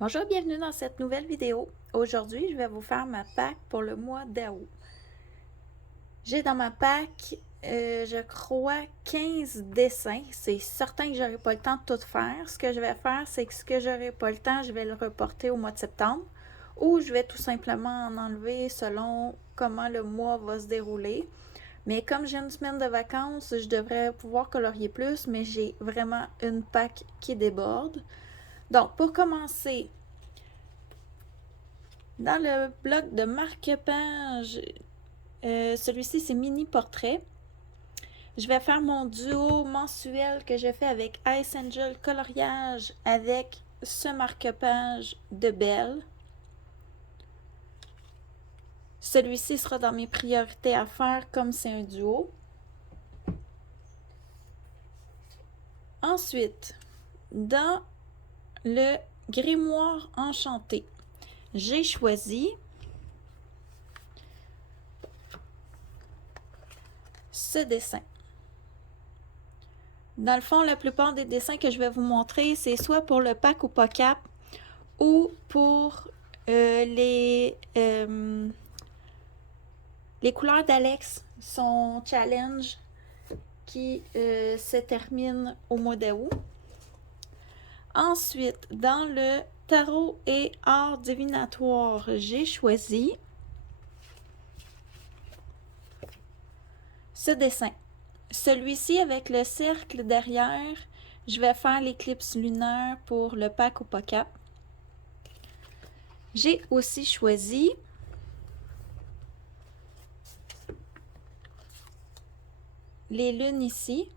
Bonjour, bienvenue dans cette nouvelle vidéo. Aujourd'hui, je vais vous faire ma pack pour le mois d'août. J'ai dans ma pack, je crois, 15 dessins. C'est certain que j'aurai pas le temps de tout faire. Ce que je vais faire, c'est que ce que j'aurai pas le temps, je vais le reporter au mois de septembre ou je vais tout simplement en enlever selon comment le mois va se dérouler. Mais comme j'ai une semaine de vacances, je devrais pouvoir colorier plus, mais j'ai vraiment une pack qui déborde. Donc, pour commencer, dans le bloc de marque-page, celui-ci c'est mini portrait. Je vais faire mon duo mensuel que je fais avec Ice Angel coloriage avec ce marque-page de Belle. Celui-ci sera dans mes priorités à faire comme c'est un duo. Ensuite, dans le grimoire enchanté, j'ai choisi ce dessin. Dans le fond, la plupart des dessins que je vais vous montrer, c'est soit pour le pack ou pas cap ou pour les couleurs d'Alex, son challenge qui se termine au mois d'août. Ensuite, dans le tarot et art divinatoire, j'ai choisi ce dessin. Celui-ci avec le cercle derrière, je vais faire l'éclipse lunaire pour le pack ou pas cap. J'ai aussi choisi les lunes ici.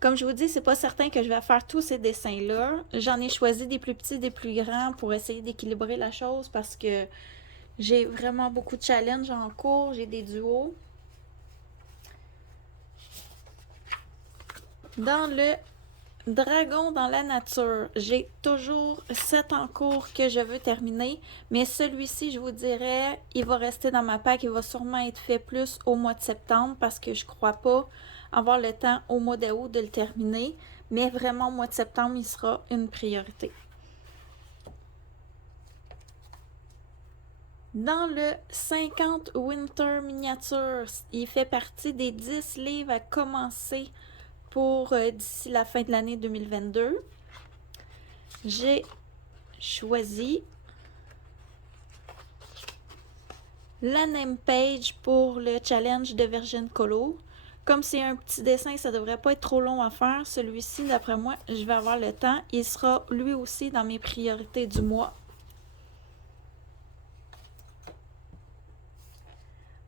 Comme je vous dis, c'est pas certain que je vais faire tous ces dessins-là. J'en ai choisi des plus petits, des plus grands pour essayer d'équilibrer la chose parce que j'ai vraiment beaucoup de challenges en cours. J'ai des duos. Dans le dragon dans la nature, j'ai toujours 7 en cours que je veux terminer, mais celui-ci, je vous dirais, il va rester dans ma pack. Il va sûrement être fait plus au mois de septembre parce que je crois pas avoir le temps au mois d'août de le terminer, mais vraiment au mois de septembre, il sera une priorité. Dans le 50 Winter Miniatures, il fait partie des 10 livres à commencer pour d'ici la fin de l'année 2022. J'ai choisi la name page pour le challenge de Virgin Colo. Comme c'est un petit dessin, ça devrait pas être trop long à faire. Celui-ci, d'après moi, je vais avoir le temps. Il sera lui aussi dans mes priorités du mois.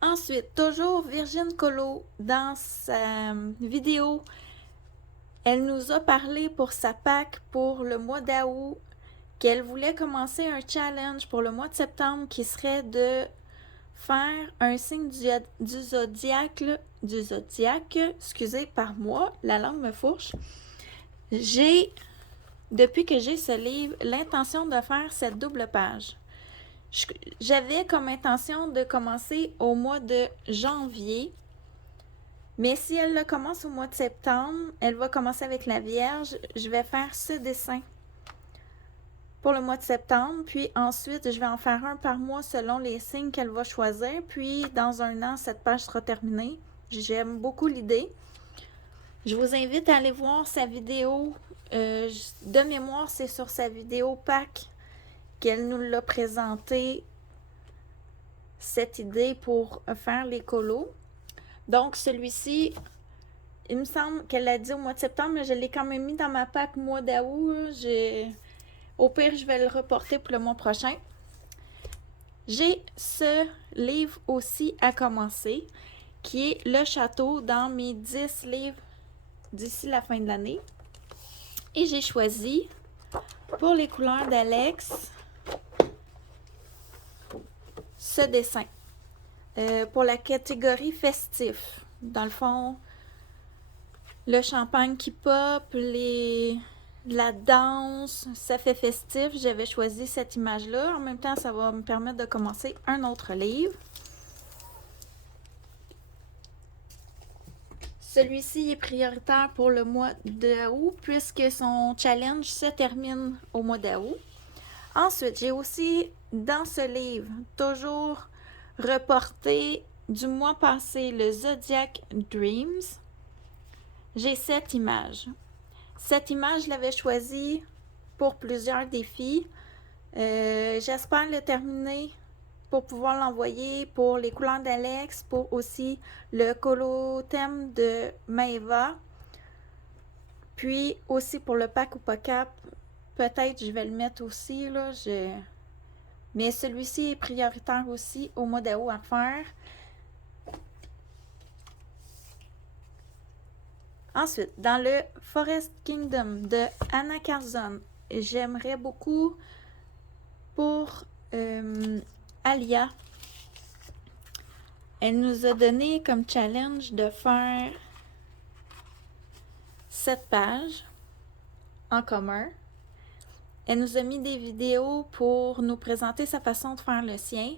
Ensuite, toujours Virgin Colo, dans sa vidéo, elle nous a parlé pour sa pack pour le mois d'août qu'elle voulait commencer un challenge pour le mois de septembre qui serait de faire un signe du zodiaque, excusez par moi, la langue me fourche. Depuis que j'ai ce livre, l'intention de faire cette double page. J'avais comme intention de commencer au mois de janvier, mais si elle le commence au mois de septembre, elle va commencer avec la Vierge. Je vais faire ce dessin pour le mois de septembre, puis ensuite, je vais en faire un par mois selon les signes qu'elle va choisir, puis dans un an, cette page sera terminée. J'aime beaucoup l'idée. Je vous invite à aller voir sa vidéo. De mémoire, c'est sur sa vidéo pack qu'elle nous l'a présenté cette idée pour faire les colos. Donc, celui-ci, il me semble qu'elle l'a dit au mois de septembre, mais je l'ai quand même mis dans ma pack mois d'août. Au pire, je vais le reporter pour le mois prochain. J'ai ce livre aussi à commencer, qui est Le Château dans mes 10 livres d'ici la fin de l'année. Et j'ai choisi, pour les couleurs d'Alex, ce dessin. Pour la catégorie festif. Dans le fond, le champagne qui pop, la danse, ça fait festif. J'avais choisi cette image-là. En même temps, ça va me permettre de commencer un autre livre. Celui-ci est prioritaire pour le mois d'août puisque son challenge se termine au mois d'août. Ensuite, j'ai aussi dans ce livre toujours reporté du mois passé le Zodiac Dreams. J'ai 7 images. Cette image, je l'avais choisie pour plusieurs défis. J'espère le terminer pour pouvoir l'envoyer pour les couleurs d'Alex, pour aussi le colo thème de Maeva, puis aussi pour le pack ou pas cap. Peut-être je vais le mettre aussi, là. Mais celui-ci est prioritaire aussi au mois d'août à faire. Ensuite, dans le Forest Kingdom de Anna Carzon, j'aimerais beaucoup pour Alia. Elle nous a donné comme challenge de faire 7 pages en commun. Elle nous a mis des vidéos pour nous présenter sa façon de faire le sien.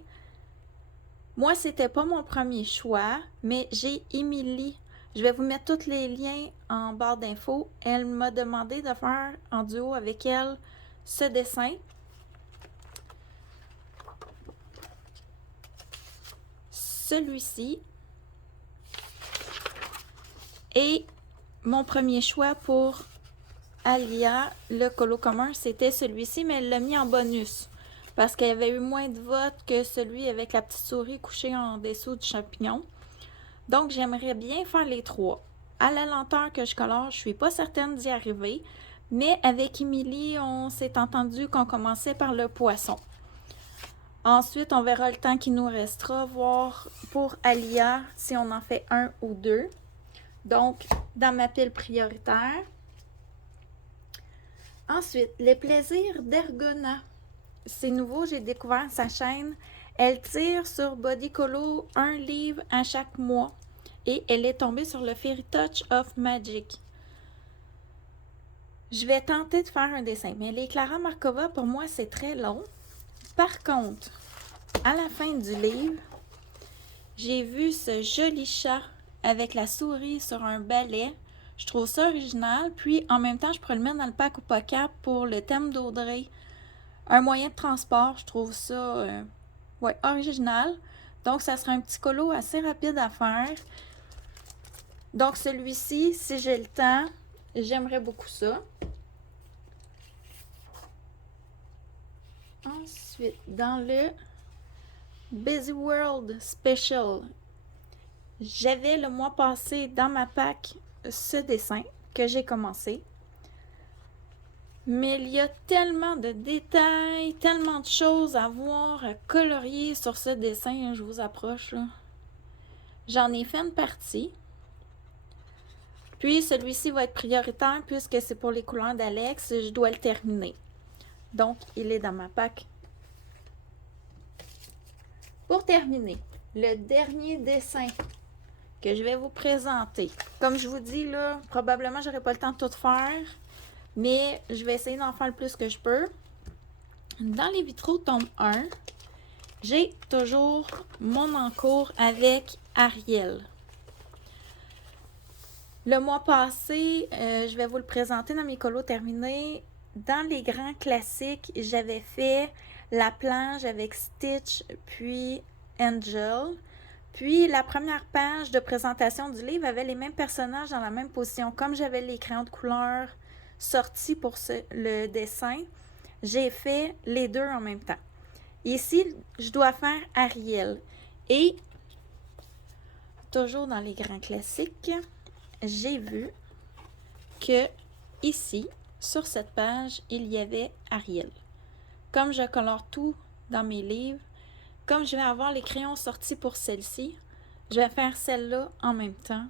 Moi, c'était pas mon premier choix, mais j'ai Émilie. Je vais vous mettre tous les liens en barre d'infos. Elle m'a demandé de faire en duo avec elle ce dessin. Celui-ci. Et mon premier choix pour Alia, le colo commun, c'était celui-ci, mais elle l'a mis en bonus. Parce qu'il y avait eu moins de votes que celui avec la petite souris couchée en dessous du champignon. Donc, j'aimerais bien faire les 3. À la lenteur que je colore, je suis pas certaine d'y arriver. Mais avec Émilie, on s'est entendu qu'on commençait par le poisson. Ensuite, on verra le temps qui nous restera, voir pour Alia si on en fait 1 ou 2. Donc, dans ma pile prioritaire. Ensuite, les plaisirs d'Ergona. C'est nouveau, j'ai découvert sa chaîne. Elle tire sur Body Colo un livre à chaque mois. Et elle est tombée sur le Fairy Touch of Magic. Je vais tenter de faire un dessin. Mais les Clara Markova, pour moi, c'est très long. Par contre, à la fin du livre, j'ai vu ce joli chat avec la souris sur un balai. Je trouve ça original. Puis, en même temps, je pourrais le mettre dans le pack ou pas cap pour le thème d'Audrey. Un moyen de transport, je trouve ça original. Donc, ça sera un petit colo assez rapide à faire. Donc, celui-ci, si j'ai le temps, j'aimerais beaucoup ça. Ensuite, dans le Busy World Special, j'avais le mois passé dans ma pack ce dessin que j'ai commencé. Mais il y a tellement de détails, tellement de choses à voir, à colorier sur ce dessin. Je vous approche. J'en ai fait une partie. Puis celui-ci va être prioritaire puisque c'est pour les couleurs d'Alex. Je dois le terminer. Donc, il est dans ma pack. Pour terminer, le dernier dessin que je vais vous présenter. Comme je vous dis, là, probablement, j'aurai pas le temps de tout faire. Mais je vais essayer d'en faire le plus que je peux. Dans les vitraux tome 1, j'ai toujours mon encours avec Ariel. Le mois passé, je vais vous le présenter dans mes colos terminés. Dans les grands classiques, j'avais fait la planche avec Stitch puis Angel. Puis la première page de présentation du livre avait les mêmes personnages dans la même position. Comme j'avais les crayons de couleur sortis pour le dessin, j'ai fait les deux en même temps. Ici, je dois faire Ariel. Et, toujours dans les grands classiques, j'ai vu que ici, sur cette page, il y avait Ariel. Comme je colore tout dans mes livres, comme je vais avoir les crayons sortis pour celle-ci, je vais faire celle-là en même temps,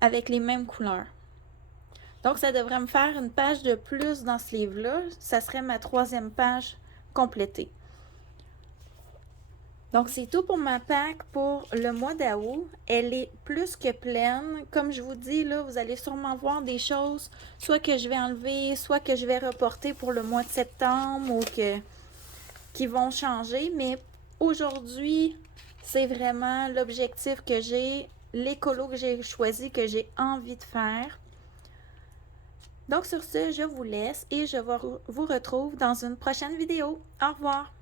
avec les mêmes couleurs. Donc, ça devrait me faire une page de plus dans ce livre-là. Ça serait ma 3e page complétée. Donc, c'est tout pour ma pack pour le mois d'août. Elle est plus que pleine. Comme je vous dis, là, vous allez sûrement voir des choses, soit que je vais enlever, soit que je vais reporter pour le mois de septembre ou qui vont changer. Mais aujourd'hui, c'est vraiment l'objectif que j'ai. l'écolo que j'ai choisi, que j'ai envie de faire. Donc sur ce, je vous laisse et je vous retrouve dans une prochaine vidéo. Au revoir!